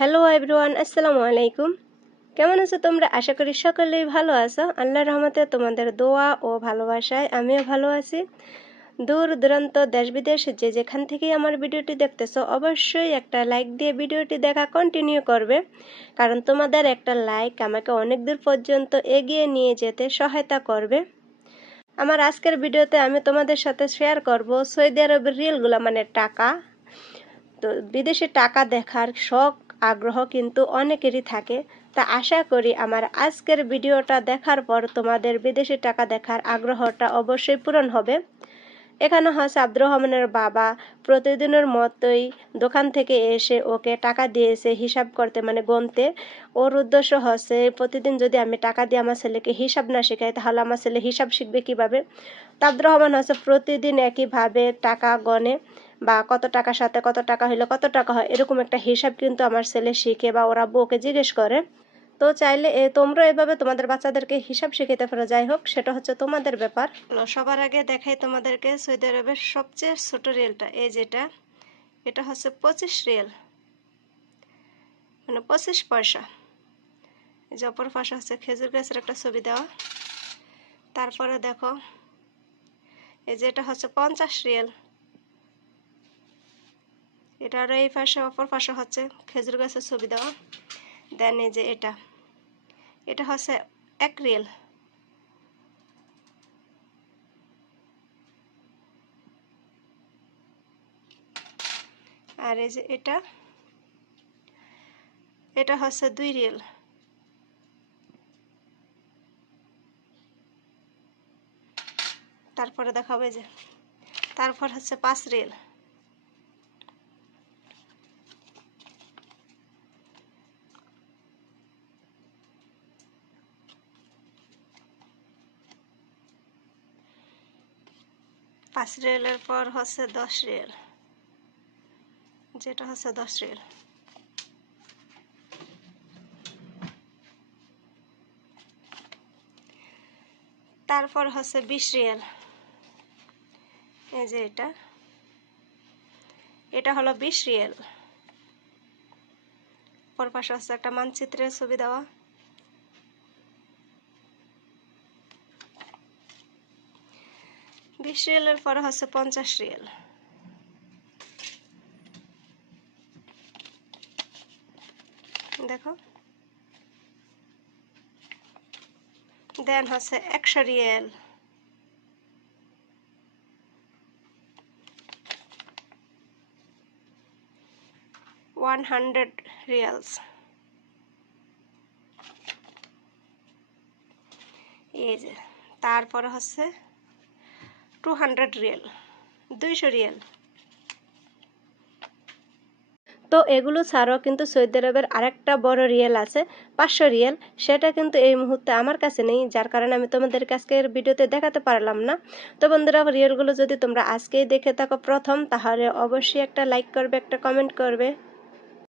Hello everyone, আসসালামু আলাইকুম। কেমন আছো তোমরা? আশা করি সকলেই ভালো আছো। আল্লাহর রহমতে তোমাদের দোয়া ও ভালোবাসায় আমিও ভালো আছি। দূর দূরান্ত দেশ বিদেশ যে যেখান থেকেই আমার ভিডিওটি দেখতেছো, অবশ্যই একটা লাইক দিয়ে ভিডিওটি দেখা কন্টিনিউ করবে, কারণ তোমাদের একটা লাইক আমাকে অনেক দূর পর্যন্ত এগিয়ে নিয়ে যেতে সহায়তা করবে। আমার আজকের ভিডিওতে আমি তোমাদের সাথে শেয়ার করব সৌদি আরবের রিয়েলগুলো, মানে টাকা। তো বিদেশে টাকা দেখার শখ আগ্রহ কিন্তু অনেকেরই থাকে। তা আশা করি আমার আজকের ভিডিওটা দেখার পর তোমাদের বিদেশে টাকা দেখার আগ্রহটা অবশ্যই পূরণ হবে। এখানে হচ্ছে আব্দুর রহমানের বাবা প্রতিদিনের মতোই দোকান থেকে এসে ওকে টাকা দিয়েছে হিসাব করতে, মানে গুনতে। ওর উদ্দেশ্য হচ্ছে প্রতিদিন যদি আমি টাকা দিয়ে আমার ছেলেকে হিসাব না শেখাই, তাহলে আমার ছেলে হিসাব শিখবে কিভাবে। তো আব্দুর রহমান হচ্ছে প্রতিদিন একইভাবে টাকা গণে, বা কত টাকার সাথে কত টাকা হইলে কত টাকা হয়, এরকম একটা হিসাব কিন্তু আমার ছেলে শিখে, বা ওরা বউকে জিজ্ঞেস করে। তো চাইলে তোমরা এভাবে তোমাদের বাচ্চাদেরকে হিসাব শিখাতে পারো। যাই হোক, সেটা হচ্ছে তোমাদের ব্যাপার। সবার আগে দেখাই তোমাদেরকে সৌদি আরবের সবচেয়ে ছোট রিয়েলটা। এই যেটা, এটা হচ্ছে 25 রিয়েল, মানে 25 পয়সা। এই যে অপর পাশে হচ্ছে খেজুর গাছের একটা ছবি দেওয়া। তারপরে দেখো, এই যে এটা হচ্ছে 50 রিয়েল। এটার এই পাশে অপর পাশে হচ্ছে খেজুর গাছের ছবি দেওয়া। দেন এই যে এটা হচ্ছে 1 রিয়েল। আর এই যে এটা হচ্ছে 2 রিয়েল। তারপরে দেখাবে যে তারপর হচ্ছে 5 রিয়েল। পাঁচ রিয়েলের পর হচ্ছে 10 রিয়েল, যেটা হচ্ছে 10 রিয়েল। তারপর হচ্ছে 20 রিয়েল। এই যে এটা হলো 20 রিয়েল। পর পাশে হচ্ছে একটা মানচিত্রের ছবি দেওয়া। বিশ রিয়েলের পরে হচ্ছে 50 রিয়েল। দেখো, দেন হচ্ছে 100 রিয়েল। $100 রিয়ালস। এই যে তারপরে হচ্ছে 200 রিয়েল, 200 রিয়েল। তো এগুলো ছাড়াও কিন্তু সৌদি আরবের আরেকটা বড় রিয়েল আছে, 500 রিয়েল। সেটা কিন্তু এই মুহূর্তে আমার কাছে নেই, যার কারণে আমি তোমাদের আজকের ভিডিওতে দেখাতে পারলাম না। তো বন্ধুরা, রিয়েলগুলো যদি তোমরা আজকেই দেখে থাকো প্রথম, তাহলে অবশ্যই একটা লাইক করবে, একটা কমেন্ট করবে।